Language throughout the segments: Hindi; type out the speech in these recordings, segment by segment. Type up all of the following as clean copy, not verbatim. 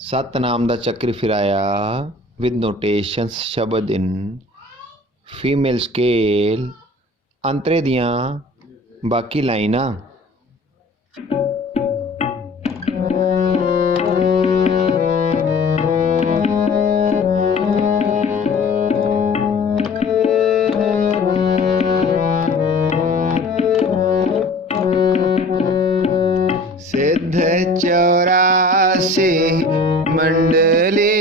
सतनाम दा चक्कर फिराया विद नोटेशंस शब्द इन फीमेल स्केल अंतरे दियां बाकी लाइनां। सिद्ध 84 मंडली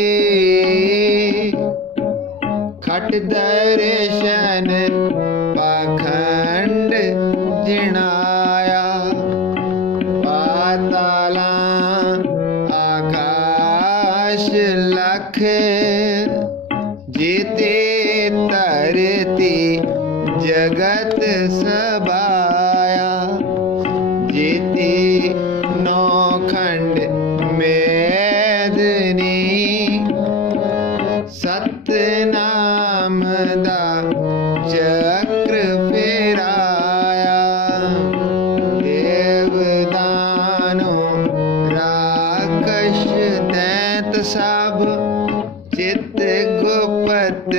खट दर्शन पाखंड जिनाया पाताला आकाश लख जीते तरती जगत सबाया जीती नौखंड मेदनी सतनाम दा चक्र फिराया देवदानो राक्षस दैत सब चित गुप्त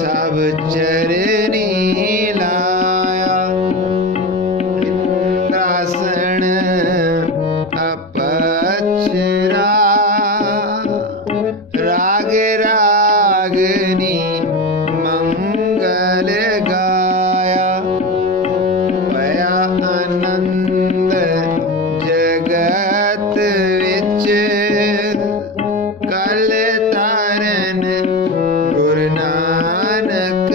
सब चरनी लाया इंद्रासन अपचरा राग रागनी मंगल गाया भया आनंद जगत विच कल तारन गुरु नानक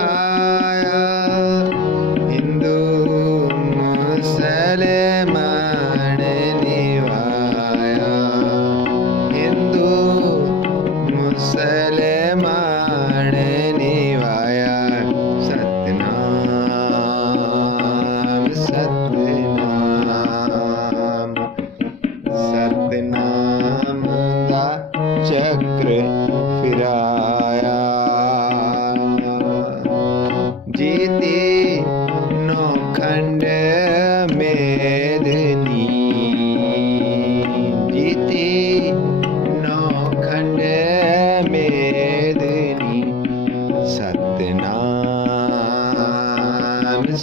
आया हिंदू मुसलमान निवाया हिंदू मुसलमान निवाया सतनाम सतनाम सतनाम दा चक्र फिराया जीती नौखंड मेदनी जीती नौखंड मेदनी सतनाम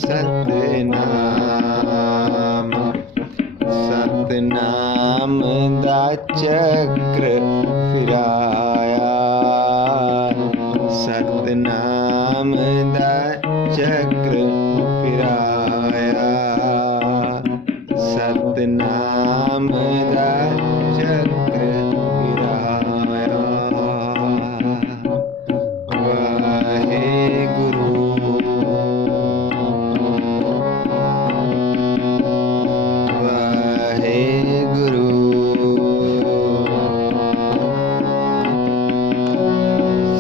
सतनाम सतनाम दा चक्र फिराया सतनाम दा चक्र फिराया सतनाम दा चक्र फिराया Waheguru Waheguru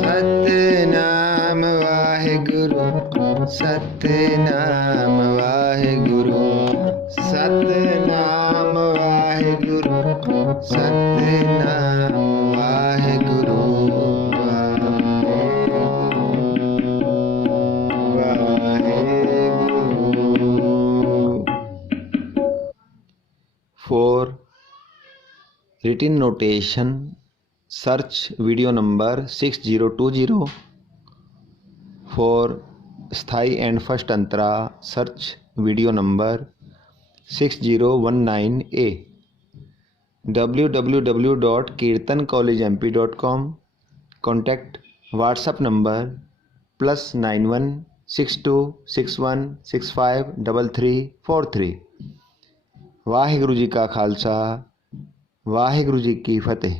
Satnam Waheguru Satnam Waheguru Satnam Waheguru Satnam Waheguru For written notation search video number 6020 for स्थाई and first Antara search video number 6019A www.kirtancollegemp.com contact WhatsApp number +91 6261 653343 Waheguru ji का खालसा वाहिगुरु जी की फतेह।